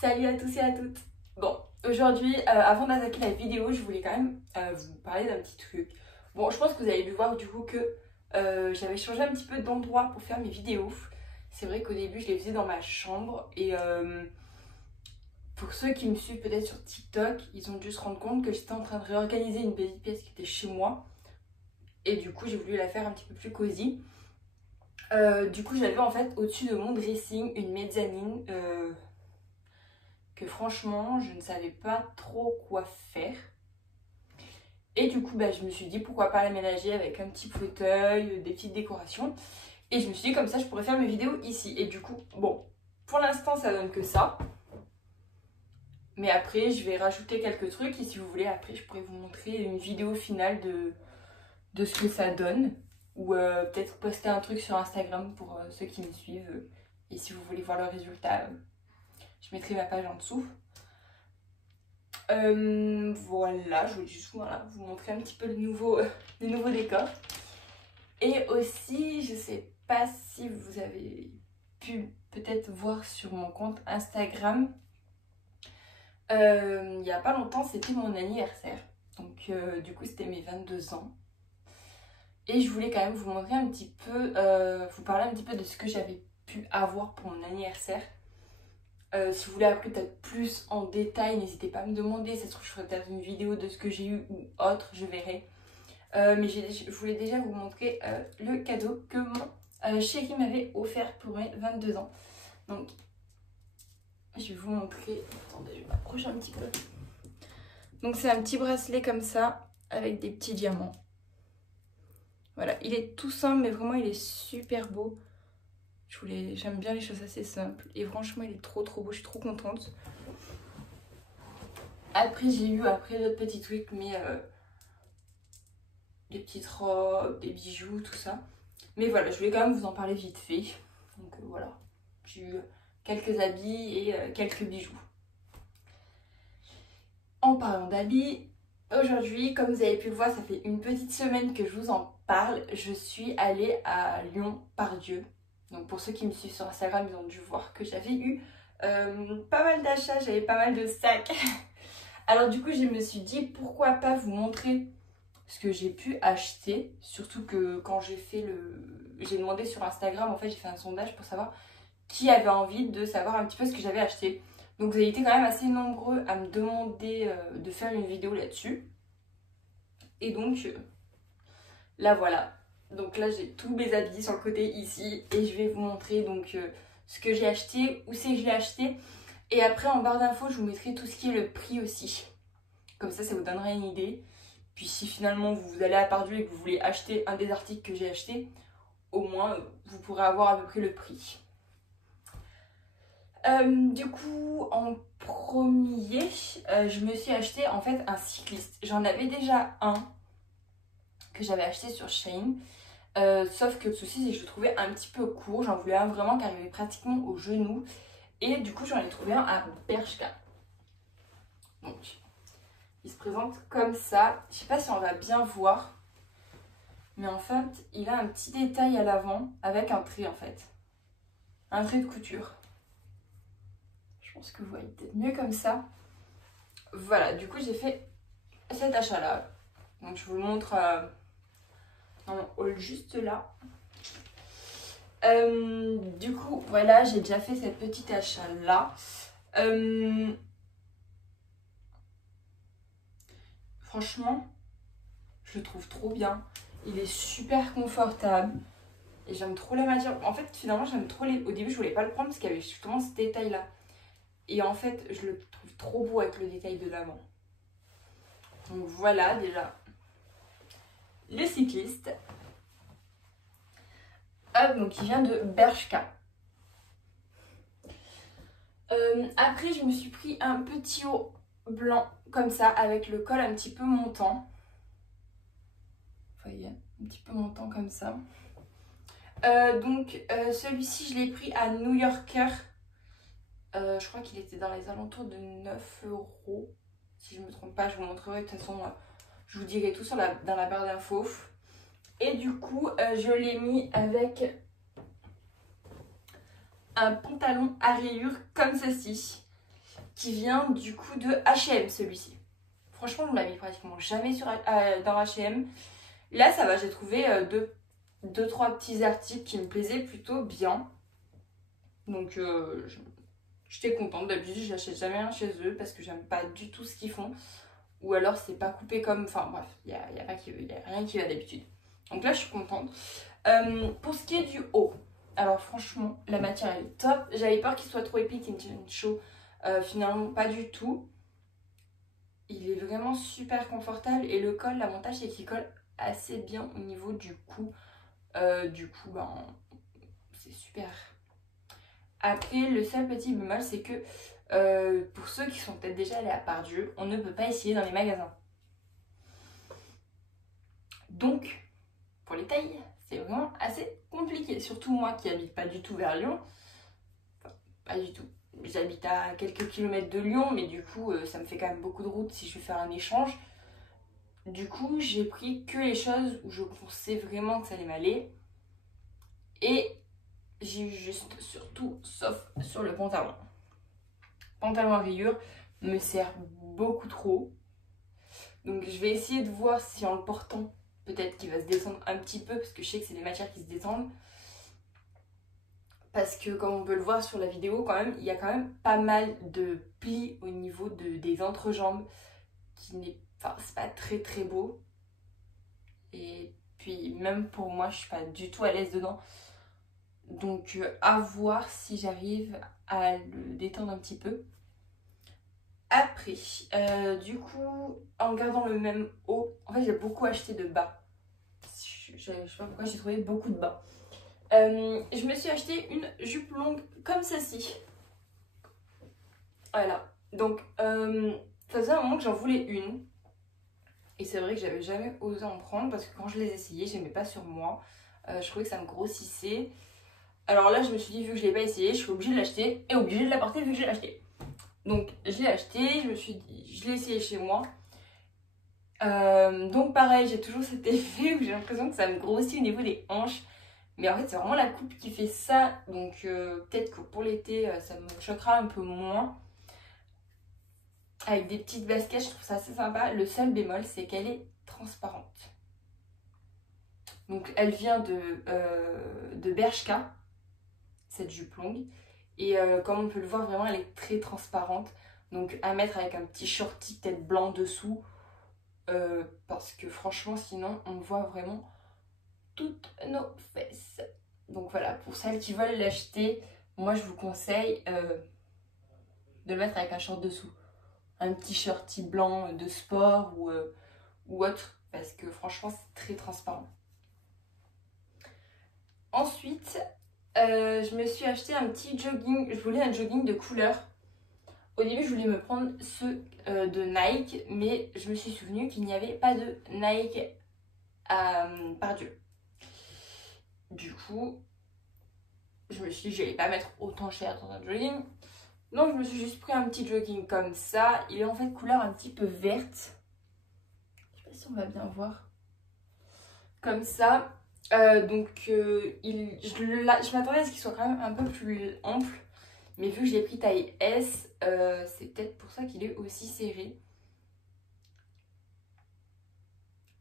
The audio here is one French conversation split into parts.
Salut à tous et à toutes. Bon, aujourd'hui, avant d'attaquer la vidéo, je voulais quand même vous parler d'un petit truc. Bon, je pense que vous avez dû voir du coup que j'avais changé un petit peu d'endroit pour faire mes vidéos. C'est vrai qu'au début, je les faisais dans ma chambre et pour ceux qui me suivent peut-être sur TikTok, ils ont dû se rendre compte que j'étais en train de réorganiser une petite pièce qui était chez moi. Et du coup, j'ai voulu la faire un petit peu plus cosy. Du coup, j'avais en fait au-dessus de mon dressing une mezzanine que franchement, je ne savais pas trop quoi faire. Et du coup, je me suis dit pourquoi pas l'aménager avec un petit fauteuil, des petites décorations. Et je me suis dit comme ça, je pourrais faire mes vidéos ici. Et du coup, bon, pour l'instant, ça donne que ça. Mais après, je vais rajouter quelques trucs. Et si vous voulez, après, je pourrais vous montrer une vidéo finale de ce que ça donne. Ou peut-être poster un truc sur Instagram pour ceux qui me suivent. Et si vous voulez voir le résultat, je mettrai ma page en dessous. Voilà, je voulais juste vous montrer un petit peu le nouveau décor. Et aussi, je sais pas si vous avez pu peut-être voir sur mon compte Instagram. Il n'y a pas longtemps, c'était mon anniversaire. Donc du coup, c'était mes 22 ans. Et je voulais quand même vous montrer un petit peu, vous parler un petit peu de ce que j'avais pu avoir pour mon anniversaire. Si vous voulez après peut-être plus en détail, n'hésitez pas à me demander. Ça se trouve, je ferai peut-être une vidéo de ce que j'ai eu ou autre, je verrai. Mais je voulais déjà vous montrer le cadeau que mon chéri m'avait offert pour mes 22 ans. Donc, je vais vous montrer. Attendez, je vais m'approcher un petit peu. Donc, c'est un petit bracelet comme ça, avec des petits diamants. Voilà, il est tout simple, mais vraiment, il est super beau. J'aime bien les choses assez simples. Et franchement, il est trop beau, je suis trop contente. Après, j'ai eu d'autres petits trucs, mais des petites robes, des bijoux, tout ça. Mais voilà, je voulais quand même vous en parler vite fait. Donc voilà, j'ai eu quelques habits et quelques bijoux. En parlant d'habits, aujourd'hui, comme vous avez pu le voir, ça fait une petite semaine que je vous en parle. Je suis allée à Lyon-Part-Dieu. Donc pour ceux qui me suivent sur Instagram, ils ont dû voir que j'avais eu pas mal d'achats, j'avais pas mal de sacs. Alors du coup, je me suis dit pourquoi pas vous montrer ce que j'ai pu acheter. Surtout que quand j'ai demandé sur Instagram, en fait, j'ai fait un sondage pour savoir qui avait envie de savoir un petit peu ce que j'avais acheté. Donc vous avez été quand même assez nombreux à me demander de faire une vidéo là-dessus. Et donc, là voilà. Donc là, j'ai tous mes habits sur le côté ici. Et je vais vous montrer donc ce que j'ai acheté, où c'est que je l'ai acheté. Et après, en barre d'infos, je vous mettrai tout ce qui est le prix aussi. Comme ça vous donnera une idée. Puis si finalement vous allez à Part-Dieu et que vous voulez acheter un des articles que j'ai acheté, au moins vous pourrez avoir à peu près le prix. Du coup, en premier, je me suis acheté en fait un cycliste. J'en avais déjà un que j'avais acheté sur Shein. Sauf que le souci, c'est que je le trouvais un petit peu court. J'en voulais un vraiment qui arrivait pratiquement au genou. Et du coup, j'en ai trouvé un à Bershka. Donc, il se présente comme ça. Je sais pas si on va bien voir. Mais en fait, il a un petit détail à l'avant avec un trait en fait. Un trait de couture. Je pense que vous voyez peut-être mieux comme ça. Voilà, du coup j'ai fait cet achat là. Donc je vous le montre dans mon haul juste là. Du coup voilà, j'ai déjà fait cette petite achat là. Franchement, je le trouve trop bien. Il est super confortable. Et j'aime trop la matière. En fait, finalement, j'aime trop les... Au début, je voulais pas le prendre parce qu'il y avait justement ce détail là. Et en fait, je le trouve trop beau avec le détail de l'avant. Donc voilà déjà le cycliste. Hop, donc il vient de Bershka. Après, je me suis pris un petit haut blanc comme ça avec le col un petit peu montant. Vous voyez, un petit peu montant comme ça. Celui-ci, je l'ai pris à New Yorker. Je crois qu'il était dans les alentours de 9 €. Si je ne me trompe pas, je vous montrerai. De toute façon, je vous dirai tout dans la barre d'infos. Et du coup, je l'ai mis avec un pantalon à rayures comme ceci. qui vient du coup de H&M celui-ci. Franchement, je ne l'avais pratiquement jamais dans H&M. Là, ça va, j'ai trouvé deux, trois petits articles qui me plaisaient plutôt bien. Donc, j'étais contente. D'habitude, je n'achète jamais rien chez eux parce que j'aime pas du tout ce qu'ils font. Ou alors, c'est pas coupé comme... Enfin, bref, il n'y a rien qui va d'habitude. Donc là, je suis contente. Pour ce qui est du haut, alors franchement, la matière, elle est top. J'avais peur qu'il soit trop épais, qu'il me tienne chaud. Finalement, pas du tout. Il est vraiment super confortable. Et le col, l'avantage, c'est qu'il colle assez bien au niveau du cou. Du coup, ben, c'est super. Après, le seul petit bémol, c'est que pour ceux qui sont peut-être déjà allés à Pardieu, on ne peut pas essayer dans les magasins. Donc, pour les tailles, c'est vraiment assez compliqué. Surtout moi qui habite pas du tout vers Lyon. Enfin, pas du tout. J'habite à quelques kilomètres de Lyon, mais du coup, ça me fait quand même beaucoup de route si je veux faire un échange. Du coup, j'ai pris que les choses où je pensais vraiment que ça allait m'aller. Et j'ai eu juste surtout, sauf sur le pantalon. Pantalon à rayures me sert beaucoup trop. Donc je vais essayer de voir si en le portant, peut-être qu'il va se descendre un petit peu, parce que je sais que c'est des matières qui se détendent. Parce que comme on peut le voir sur la vidéo, quand même, il y a quand même pas mal de plis au niveau des entrejambes, qui n'est, enfin, c'est pas très très beau. Et puis même pour moi, je suis pas du tout à l'aise dedans. Donc à voir si j'arrive à le détendre un petit peu. Après, du coup, en gardant le même haut, en fait j'ai beaucoup acheté de bas. Je sais pas pourquoi j'ai trouvé beaucoup de bas. Je me suis acheté une jupe longue comme celle-ci. Voilà. Donc, ça faisait un moment que j'en voulais une. Et c'est vrai que j'avais jamais osé en prendre parce que quand je les essayais, j'aimais pas sur moi. Je trouvais que ça me grossissait. Alors là, je me suis dit, vu que je l'ai pas essayé, je suis obligée de l'acheter et obligée de la porter vu que je l'ai acheté. Donc, je l'ai acheté, je l'ai essayé chez moi. Donc pareil, j'ai toujours cet effet où j'ai l'impression que ça me grossit au niveau des hanches. Mais en fait, c'est vraiment la coupe qui fait ça. Donc peut-être que pour l'été, ça me choquera un peu moins. Avec des petites baskets, je trouve ça assez sympa. Le seul bémol, c'est qu'elle est transparente. Donc elle vient de Bershka, cette jupe longue. Et comme on peut le voir, vraiment, elle est très transparente. Donc à mettre avec un petit shorty peut-être blanc dessous. Parce que franchement, sinon, on voit vraiment toutes nos fesses. Donc voilà, pour celles qui veulent l'acheter, moi je vous conseille de le mettre avec un short dessous. Un petit shorty blanc de sport ou autre, parce que franchement c'est très transparent. Ensuite, je me suis acheté un petit jogging. Je voulais un jogging de couleur. Au début, je voulais me prendre ceux de Nike, mais je me suis souvenu qu'il n'y avait pas de Nike à Pardieu. Du coup, je me suis dit que j'allais pas mettre autant cher dans un jogging. Donc, je me suis juste pris un petit jogging comme ça. Il est en fait couleur un petit peu verte. Je sais pas si on va bien voir. Comme ça. Je m'attendais à ce qu'il soit quand même un peu plus ample. Mais vu que j'ai pris taille S, c'est peut-être pour ça qu'il est aussi serré.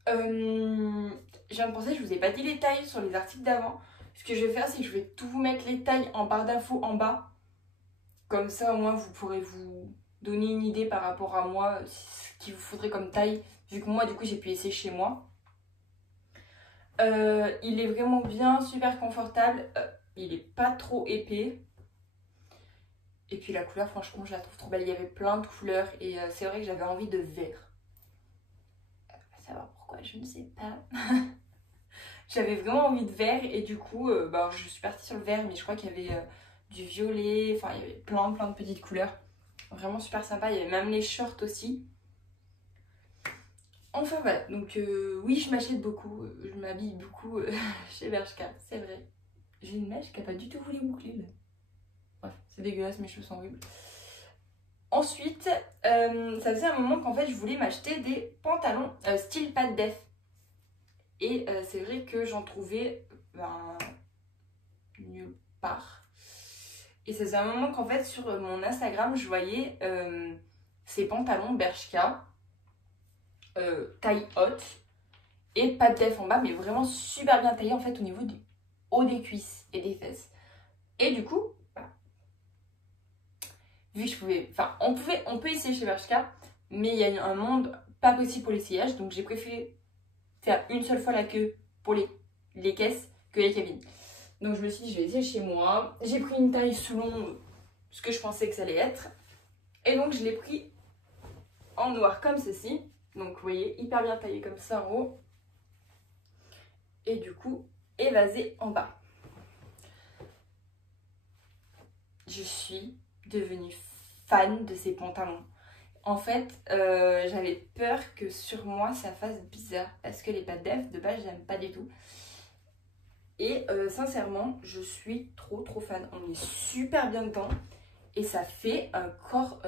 Je viens de penser, je vous ai pas dit les tailles sur les articles d'avant. Ce que je vais faire, c'est que je vais tout vous mettre les tailles en barre d'infos en bas. Comme ça, au moins, vous pourrez vous donner une idée par rapport à moi, ce qu'il vous faudrait comme taille. Vu que moi, du coup, j'ai pu essayer chez moi. Il est vraiment bien, super confortable. Il est pas trop épais. Et puis la couleur, franchement, je la trouve trop belle. Il y avait plein de couleurs et c'est vrai que j'avais envie de vert. À savoir pourquoi, je ne sais pas. J'avais vraiment envie de vert et du coup, je suis partie sur le vert, mais je crois qu'il y avait du violet. Enfin, il y avait plein de petites couleurs. Vraiment super sympa. Il y avait même les shorts aussi. Enfin voilà, donc oui, je m'achète beaucoup. Je m'habille beaucoup chez Bershka, c'est vrai. J'ai une mèche qui n'a pas du tout voulu boucler là. Bref, c'est dégueulasse, mes cheveux sont horribles. Ensuite, ça faisait un moment qu'en fait je voulais m'acheter des pantalons style pas de def. Et c'est vrai que j'en trouvais nulle part. Et ça faisait un moment qu'en fait sur mon Instagram je voyais ces pantalons Bershka taille haute et pas de def en bas, mais vraiment super bien taillé en fait au niveau du haut des cuisses et des fesses. Et du coup, vu que je pouvais, enfin on peut essayer chez Bershka, mais il y a un monde pas possible pour l'essayage, donc j'ai préféré faire une seule fois la queue pour les caisses que les cabines. Donc je me suis dit je vais essayer chez moi. J'ai pris une taille selon ce que je pensais que ça allait être. Et donc je l'ai pris en noir comme ceci. Donc vous voyez, hyper bien taillé comme ça en haut. Et du coup, évasé en bas. Je suis devenue fan de ces pantalons. En fait, j'avais peur que sur moi ça fasse bizarre. Parce que les pattes def, de base, j'aime pas du tout. Et sincèrement, je suis trop fan. On est super bien dedans. Et ça fait un corps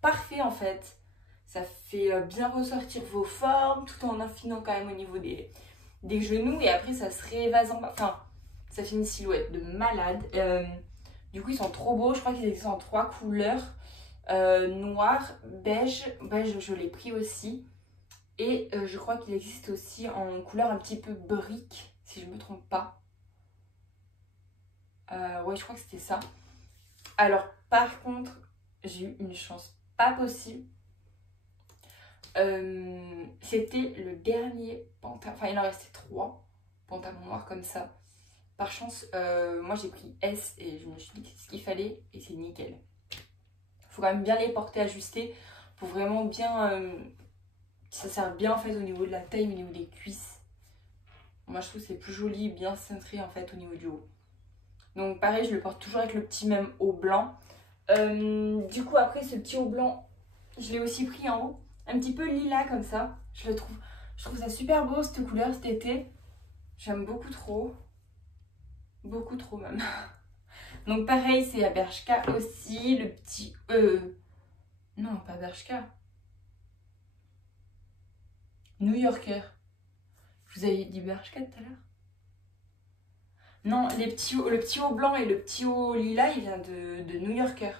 parfait en fait. Ça fait bien ressortir vos formes tout en affinant quand même au niveau des genoux. Et après ça se réévase en bas. Enfin, ça fait une silhouette de malade. Du coup ils sont trop beaux. Je crois qu'ils existent en 3 couleurs. Noir, beige. Beige je l'ai pris aussi. Et je crois qu'il existe aussi en couleur un petit peu brique. Si je me trompe pas. Ouais je crois que c'était ça. Alors, par contre, j'ai eu une chance pas possible. C'était le dernier pantalon. Enfin, il en restait 3 pantalons noirs comme ça. Par chance, moi j'ai pris S et je me suis dit que c'est ce qu'il fallait et c'est nickel. Il faut quand même bien les porter ajustés pour vraiment bien. Ça sert bien en fait au niveau de la taille, au niveau des cuisses. Moi je trouve que c'est plus joli, bien cintré en fait au niveau du haut. Donc pareil, je le porte toujours avec le petit même haut blanc. Du coup après ce petit haut blanc, je l'ai aussi pris en haut, un petit peu lilas comme ça. Je trouve ça super beau cette couleur cet été. J'aime beaucoup trop même. Donc pareil, c'est à Bershka aussi, le petit non pas Bershka, New Yorker. Je vous avais dit Bershka tout à l'heure. Non, le petit haut blanc et le petit haut lilas, il vient de New Yorker.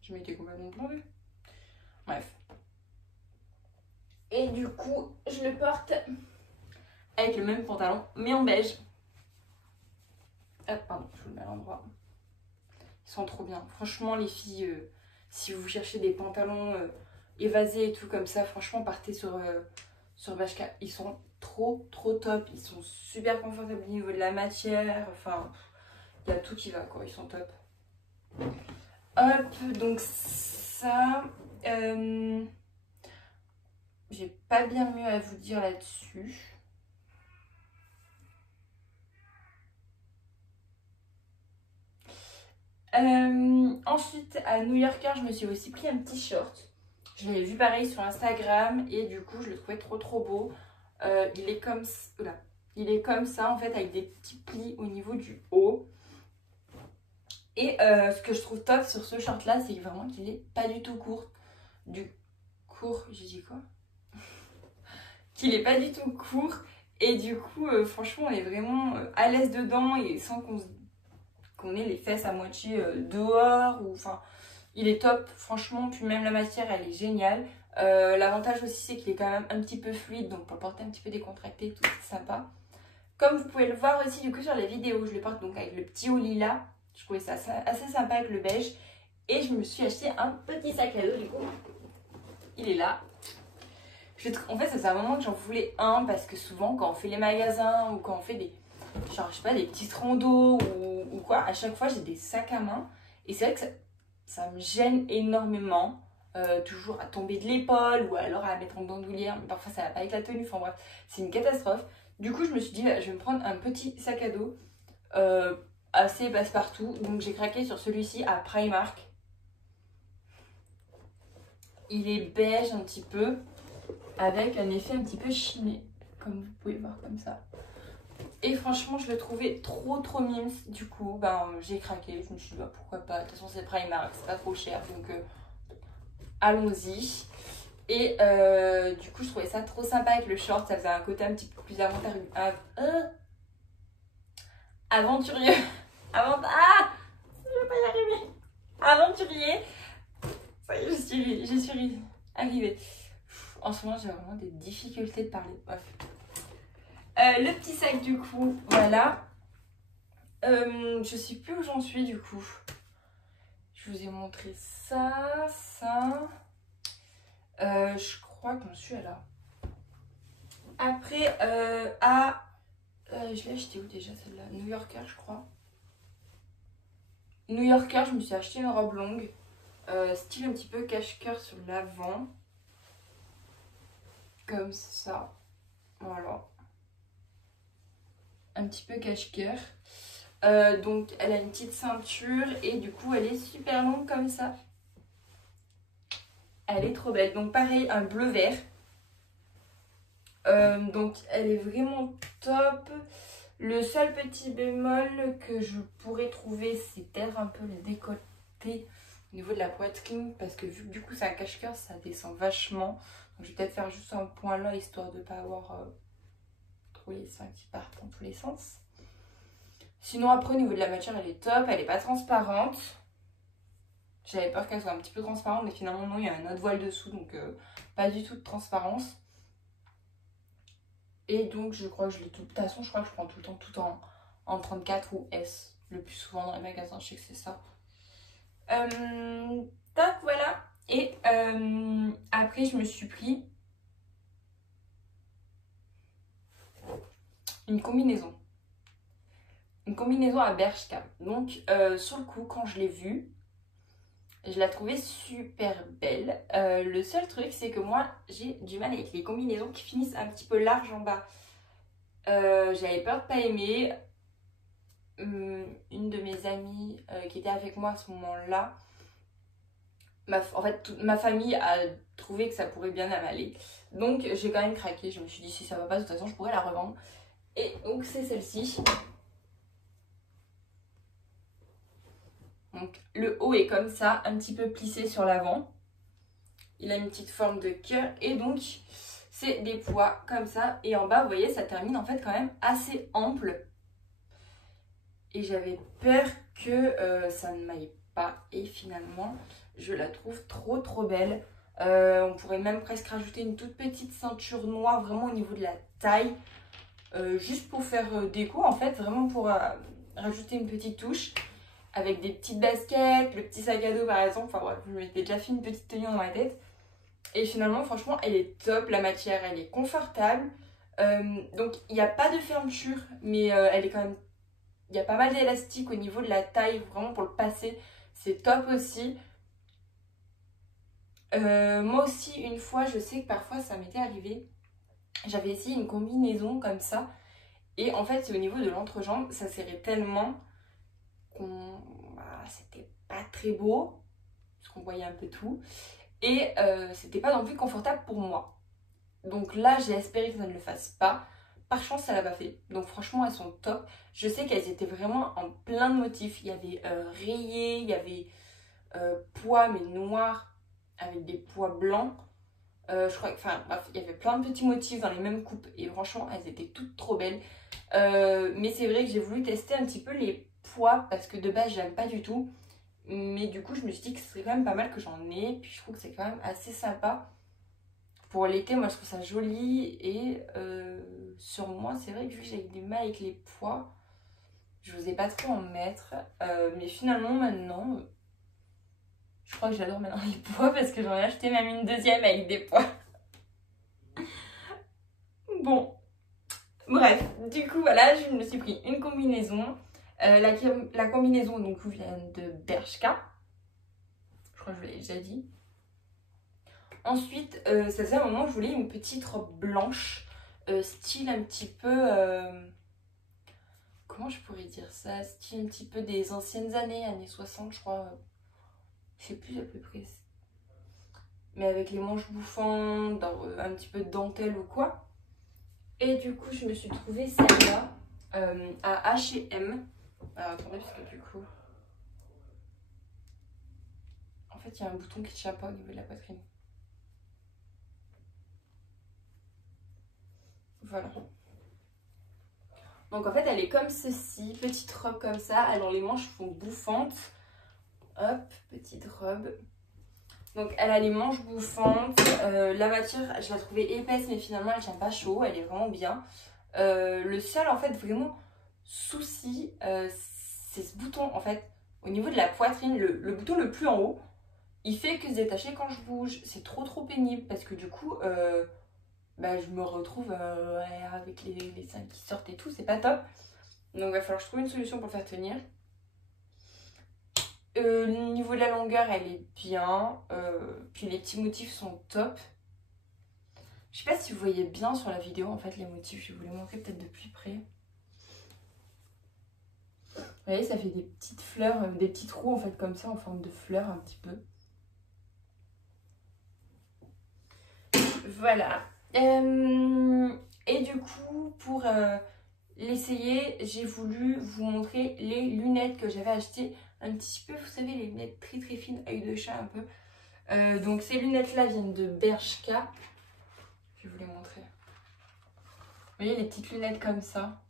Je m'étais complètement plongée. Bref. Et du coup, je le porte avec le même pantalon, mais en beige. Ah, pardon, je vous le mets à l'endroit. Ils sont trop bien. Franchement, les filles, si vous cherchez des pantalons évasés et tout comme ça, franchement, partez sur Bershka. Ils sont trop top. Ils sont super confortables au niveau de la matière. Enfin, il y a tout qui va, quoi. Ils sont top. Hop, donc ça... j'ai pas bien mieux à vous dire là-dessus. Ensuite, à New Yorker, je me suis aussi pris un petit short. Je l'avais vu pareil sur Instagram et du coup, je le trouvais trop beau. Il est comme ça en fait, avec des petits plis au niveau du haut. Et ce que je trouve top sur ce short là, c'est vraiment qu'il est pas du tout court. J'ai dit quoi? Qu'il est pas du tout court. Et du coup, franchement, on est vraiment à l'aise dedans et sans qu'on ait les fesses à moitié dehors. Enfin, il est top, franchement. Puis même la matière, elle est géniale. L'avantage aussi, c'est qu'il est quand même un petit peu fluide. Donc pour le porter un petit peu décontracté et tout, c'est sympa. Comme vous pouvez le voir aussi du coup sur la vidéo, je le porte donc avec le petit haut lilas. Je trouvais ça assez sympa avec le beige. Et je me suis acheté un petit sac à dos du coup. Il est là. En fait, ça c'est un moment que j'en voulais un parce que souvent quand on fait les magasins ou quand on fait des, genre, je sais pas, des petites randos ou quoi, à chaque fois j'ai des sacs à main. Et c'est vrai que ça me gêne énormément. Toujours à tomber de l'épaule ou alors à mettre en bandoulière. Mais parfois ça va pas avec la tenue. Enfin bref, c'est une catastrophe. Du coup, je me suis dit, je vais me prendre un petit sac à dos assez passe-partout. Donc j'ai craqué sur celui-ci à Primark. Il est beige un petit peu, avec un effet un petit peu chiné, comme vous pouvez voir comme ça. Et franchement, je le trouvais trop mimes. Du coup, j'ai craqué. Je me suis dit, pourquoi pas. De toute façon, c'est Primark, c'est pas trop cher. Donc, allons-y. Et du coup, je trouvais ça trop sympa avec le short. Ça faisait un côté un petit peu plus aventurier. Ah, je vais pas y arriver. Aventurier. Ça y est, je suis arrivée. En ce moment, j'ai vraiment des difficultés de parler. Bref. Le petit sac, du coup, voilà. Je sais plus où j'en suis, du coup. Je vous ai montré ça, ça. Je crois qu'on suis à là. Après, je l'ai acheté où déjà celle-là? New Yorker, je crois. New Yorker, je me suis acheté une robe longue. Style un petit peu cache-cœur sur l'avant. Comme ça. Voilà. Un petit peu cache-cœur. Donc elle a une petite ceinture et du coup elle est super longue comme ça. Elle est trop belle. Donc pareil, un bleu vert. Donc elle est vraiment top. Le seul petit bémol que je pourrais trouver, c'est peut-être un peu le décolleté au niveau de la poitrine. Parce que vu que du coup c'est un cache-cœur, ça descend vachement. Donc je vais peut-être faire juste un point là, histoire de ne pas avoir trop les seins qui partent dans tous les sens. Sinon après au niveau de la matière, elle est top. Elle n'est pas transparente. J'avais peur qu'elle soit un petit peu transparente, mais finalement non, il y a un autre voile dessous. Donc pas du tout de transparence. Et donc je crois que je l'ai tout. De toute façon, je crois que je prends tout le temps tout en 34 ou S. Le plus souvent dans les magasins, je sais que c'est ça. Tac, voilà. Et après, je me suis pris une combinaison. Une combinaison à Bershka. Donc sur le coup, quand je l'ai vue, je la trouvais super belle. Le seul truc, c'est que moi, j'ai du mal avec les combinaisons qui finissent un petit peu larges en bas. J'avais peur de pas aimer. Une de mes amies qui était avec moi à ce moment-là, en fait, toute ma famille a trouvé que ça pourrait bien m'aller. Donc, j'ai quand même craqué. Je me suis dit, si ça va pas, de toute façon, je pourrais la revendre. Et donc, c'est celle-ci. Donc, le haut est comme ça, un petit peu plissé sur l'avant. Il a une petite forme de cœur. Et donc, c'est des poids comme ça. Et en bas, vous voyez, ça termine en fait quand même assez ample. Et j'avais peur que ça ne m'aille pas. Et finalement, je la trouve trop belle. On pourrait même presque rajouter une toute petite ceinture noire vraiment au niveau de la taille. Juste pour faire déco en fait. Vraiment pour rajouter une petite touche. Avec des petites baskets, le petit sac à dos par exemple. Enfin bref, je m'étais déjà fait une petite tenue dans ma tête. Et finalement, franchement, elle est top. La matière, elle est confortable. Donc, il n'y a pas de fermeture. Mais elle est quand même... Il y a pas mal d'élastique au niveau de la taille, vraiment pour le passer, c'est top aussi. Moi aussi, une fois, je sais que parfois ça m'était arrivé. J'avais essayé une combinaison comme ça. Et en fait, c'est au niveau de l'entrejambe, ça serrait tellement qu'on... c'était pas très beau, parce qu'on voyait un peu tout. Et c'était pas non plus confortable pour moi. Donc là, j'ai espéré que ça ne le fasse pas. Par chance, ça l'a pas fait. Donc franchement, elles sont top. Je sais qu'elles étaient vraiment en plein de motifs. Il y avait rayé, il y avait pois mais noir avec des pois blancs. Je crois que, enfin bref, il y avait plein de petits motifs dans les mêmes coupes. Et franchement, elles étaient toutes trop belles. Mais c'est vrai que j'ai voulu tester un petit peu les pois parce que de base, j'aime pas du tout. Mais du coup, je me suis dit que ce serait quand même pas mal que j'en ai. Puis je trouve que c'est quand même assez sympa. Pour l'été, moi je trouve ça joli et sur moi, c'est vrai que vu que j'ai du mal avec les pois, je n'osais pas trop en mettre. Mais finalement, maintenant, je crois que j'adore maintenant les pois parce que j'en ai acheté même une deuxième avec des pois. Bon, bref, du coup, voilà, je me suis pris une combinaison. La combinaison donc vient de Bershka. Je crois que je vous l'ai déjà dit. Ensuite, ça faisait un moment que je voulais une petite robe blanche, style un petit peu... comment je pourrais dire ça? Style un petit peu des anciennes années 60 je crois. Je sais plus à peu près. Mais avec les manches bouffantes, un petit peu de dentelle ou quoi. Et du coup, je me suis trouvée celle-là à H&M. Alors attendez, parce que du coup... En fait, il y a un bouton qui ne tient pas au niveau de la poitrine. Voilà. Donc en fait elle est comme ceci, petite robe comme ça. Alors les manches font bouffantes. Hop, petite robe. Donc elle a les manches bouffantes. La matière je la trouvais épaisse mais finalement elle tient pas chaud, elle est vraiment bien. Le seul en fait vraiment souci c'est ce bouton en fait au niveau de la poitrine, le bouton le plus en haut. Il fait que se détacher quand je bouge. C'est trop pénible parce que du coup, bah, je me retrouve avec les seins qui sortent et tout. C'est pas top. Donc il va falloir que je trouve une solution pour le faire tenir. Le niveau de la longueur, elle est bien. Puis les petits motifs sont top. Je sais pas si vous voyez bien sur la vidéo en fait les motifs. Je vais vous les montrer peut-être de plus près. Vous voyez, ça fait des petites fleurs, des petits trous en fait comme ça en forme de fleurs un petit peu. Voilà. Et du coup, pour l'essayer, j'ai voulu vous montrer les lunettes que j'avais achetées un petit peu, vous savez, les lunettes très fines, œil de chat un peu. Donc ces lunettes-là viennent de Bershka. Je vais vous les montrer. Vous voyez les petites lunettes comme ça.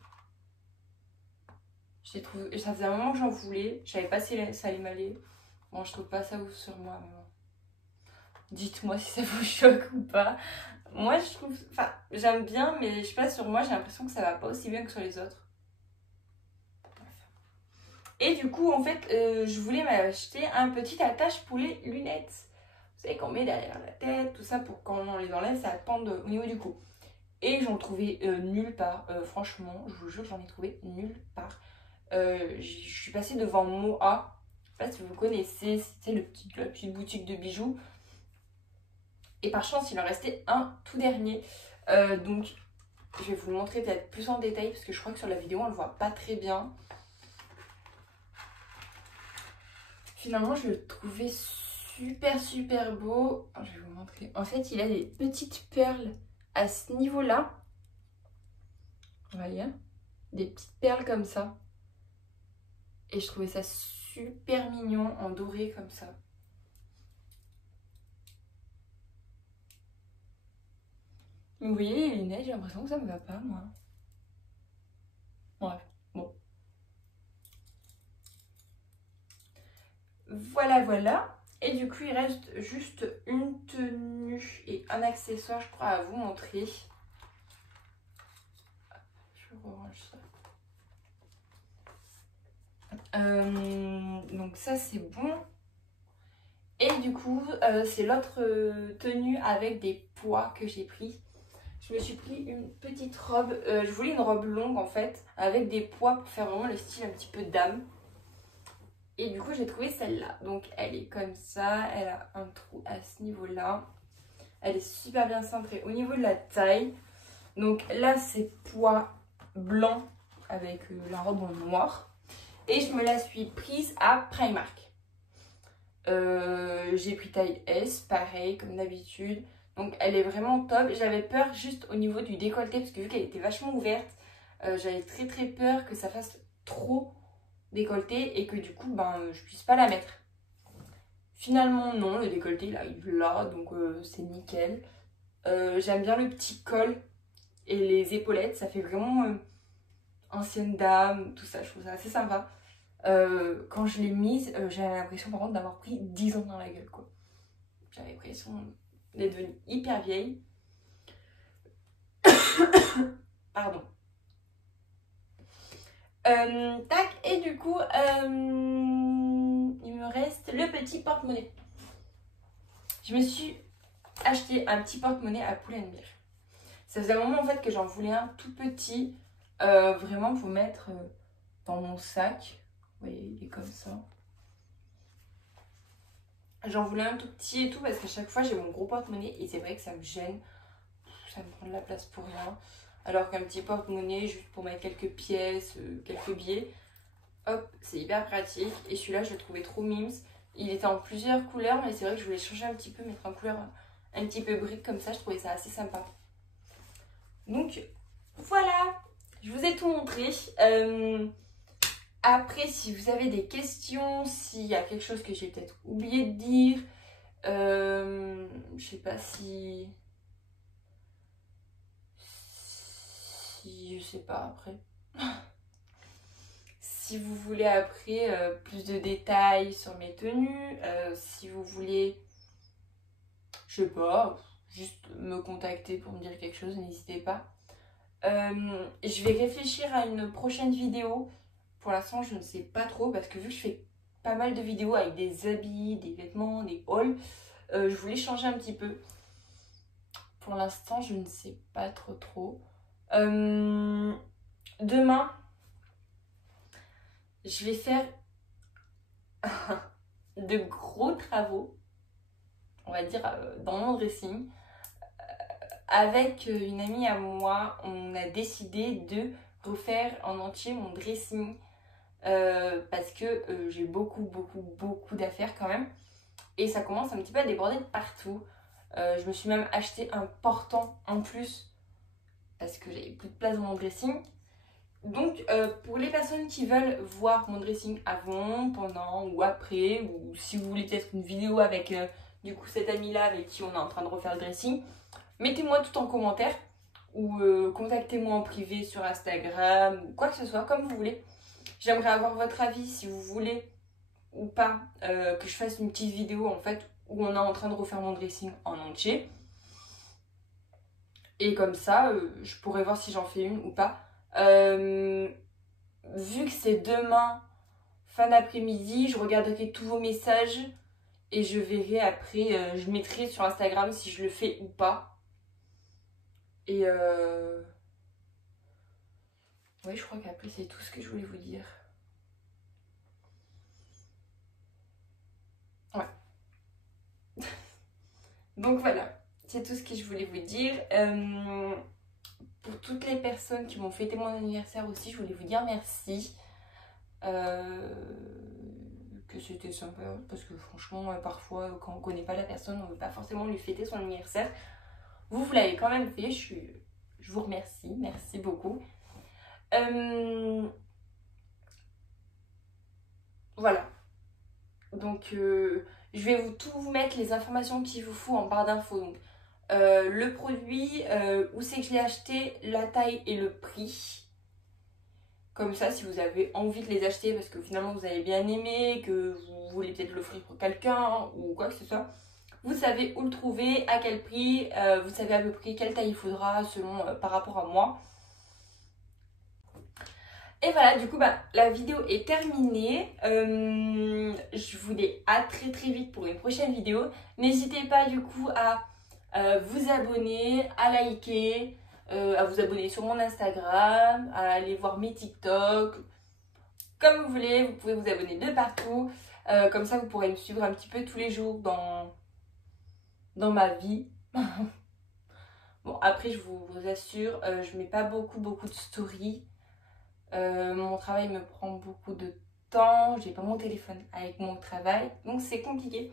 Je les trouve... Ça faisait un moment que j'en voulais. Je savais pas si ça allait m'aller. Bon, je trouve pas ça ouf sur moi, mais bon. Dites-moi si ça vous choque ou pas. Moi, je trouve... Enfin, j'aime bien, mais je sais pas, sur moi, j'ai l'impression que ça va pas aussi bien que sur les autres. Et du coup, en fait, je voulais m'acheter un petit attache pour les lunettes. Vous savez, qu'on met derrière la tête, tout ça, pour quand on les enlève, ça pende au niveau du cou. Et j'en trouvais nulle part. Franchement, je vous jure, j'en ai trouvé nulle part. Je suis passée devant Moa. Je sais pas si vous connaissez, c'est la petite boutique de bijoux. Et par chance, il en restait un tout dernier. Donc, je vais vous le montrer peut-être plus en détail parce que je crois que sur la vidéo, on le voit pas très bien. Finalement, je le trouvais super beau. Je vais vous montrer. En fait, il a des petites perles à ce niveau-là. Vous voyez? Des petites perles comme ça. Et je trouvais ça super mignon en doré comme ça. Mais vous voyez les lunettes, j'ai l'impression que ça me va pas, moi. Bref, bon. Voilà. Et du coup, il reste juste une tenue et un accessoire, je crois, à vous montrer. Je range ça. Donc ça, c'est bon. Et du coup, c'est l'autre tenue avec des pois que j'ai pris. Je me suis pris une petite robe. Je voulais une robe longue, en fait, avec des pois pour faire vraiment le style un petit peu dame. Et du coup, j'ai trouvé celle-là. Donc, elle est comme ça. Elle a un trou à ce niveau-là. Elle est super bien cintrée au niveau de la taille. Donc là, c'est pois blanc avec la robe en noir. Et je me la suis prise à Primark. J'ai pris taille S, pareil, comme d'habitude. Donc, elle est vraiment top. J'avais peur juste au niveau du décolleté parce que vu qu'elle était vachement ouverte, j'avais très peur que ça fasse trop décolleté et que du coup je puisse pas la mettre. Finalement non, le décolleté il arrive là, donc c'est nickel. J'aime bien le petit col et les épaulettes, ça fait vraiment ancienne dame, tout ça, je trouve ça assez sympa. Quand je l'ai mise, j'avais l'impression par contre d'avoir pris 10 ans dans la gueule quoi. J'avais l'impression d'être devenue hyper vieille. Pardon. Tac, et du coup, il me reste le petit porte-monnaie. Je me suis acheté un petit porte-monnaie à Pull&Bear. Ça faisait un moment en fait que j'en voulais un tout petit, vraiment pour mettre dans mon sac. Vous voyez, il est comme ça. J'en voulais un tout petit et tout parce qu'à chaque fois j'ai mon gros porte-monnaie et c'est vrai que ça me gêne. Ça me prend de la place pour rien. Alors qu'un petit porte-monnaie, juste pour mettre quelques pièces, quelques billets, hop, c'est hyper pratique. Et celui-là, je le trouvais trop mimes. Il était en plusieurs couleurs, mais c'est vrai que je voulais changer un petit peu, mettre en couleur un petit peu brique comme ça. Je trouvais ça assez sympa. Donc, voilà, je vous ai tout montré. Après, si vous avez des questions, s'il y a quelque chose que j'ai peut-être oublié de dire, je sais pas je sais pas après. Si vous voulez après plus de détails sur mes tenues, si vous voulez, je sais pas, juste me contacter pour me dire quelque chose, n'hésitez pas. Je vais réfléchir à une prochaine vidéo. Pour l'instant, je ne sais pas trop parce que vu que je fais pas mal de vidéos avec des habits, des vêtements, des hauls, je voulais changer un petit peu. Pour l'instant, je ne sais pas trop. Demain, je vais faire de gros travaux, on va dire, dans mon dressing. Avec une amie à moi, on a décidé de refaire en entier mon dressing parce que j'ai beaucoup d'affaires quand même et ça commence un petit peu à déborder de partout. Je me suis même acheté un portant en plus parce que j'avais plus de place dans mon dressing. Donc pour les personnes qui veulent voir mon dressing avant, pendant ou après, ou si vous voulez peut-être une vidéo avec du coup cette amie là avec qui on est en train de refaire le dressing, mettez-moi tout en commentaire ou contactez-moi en privé sur Instagram ou quoi que ce soit, comme vous voulez. J'aimerais avoir votre avis si vous voulez ou pas que je fasse une petite vidéo en fait où on est en train de refaire mon dressing en entier. Et comme ça, je pourrais voir si j'en fais une ou pas. Vu que c'est demain, fin d'après-midi, je regarderai tous vos messages et je verrai après, je mettrai sur Instagram si je le fais ou pas. Et oui, je crois qu'après c'est tout ce que je voulais vous dire. Ouais. Donc voilà, c'est tout ce que je voulais vous dire. Pour toutes les personnes qui m'ont fêté mon anniversaire aussi, je voulais vous dire merci. Que c'était sympa parce que franchement, parfois quand on connaît pas la personne, on veut pas forcément lui fêter son anniversaire. Vous l'avez quand même fait, je vous remercie, merci beaucoup. Voilà. Donc je vais tout vous mettre les informations qu'il vous faut en barre d'infos. Donc le produit, où c'est que je l'ai acheté, la taille et le prix. Comme ça, si vous avez envie de les acheter parce que finalement vous avez bien aimé, que vous voulez peut-être l'offrir pour quelqu'un ou quoi que ce soit, vous savez où le trouver, à quel prix, vous savez à peu près quelle taille il faudra selon par rapport à moi. Et voilà, du coup, la vidéo est terminée. Je vous dis à très vite pour une prochaine vidéo. N'hésitez pas du coup à vous abonner, à liker, à vous abonner sur mon Instagram, à aller voir mes TikTok. Comme vous voulez, vous pouvez vous abonner de partout. Comme ça, vous pourrez me suivre un petit peu tous les jours dans ma vie. Bon, après, je vous assure, je mets pas beaucoup de stories. Mon travail me prend beaucoup de temps, j'ai pas mon téléphone avec mon travail, donc c'est compliqué.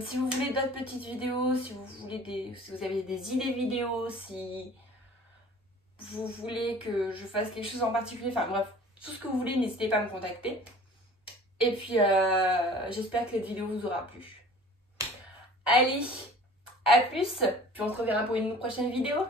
Si vous voulez d'autres petites vidéos, si vous avez des idées vidéos, si vous voulez que je fasse quelque chose en particulier, enfin bref, tout ce que vous voulez, n'hésitez pas à me contacter. Et puis j'espère que cette vidéo vous aura plu. Allez, à plus, puis on se reverra pour une prochaine vidéo.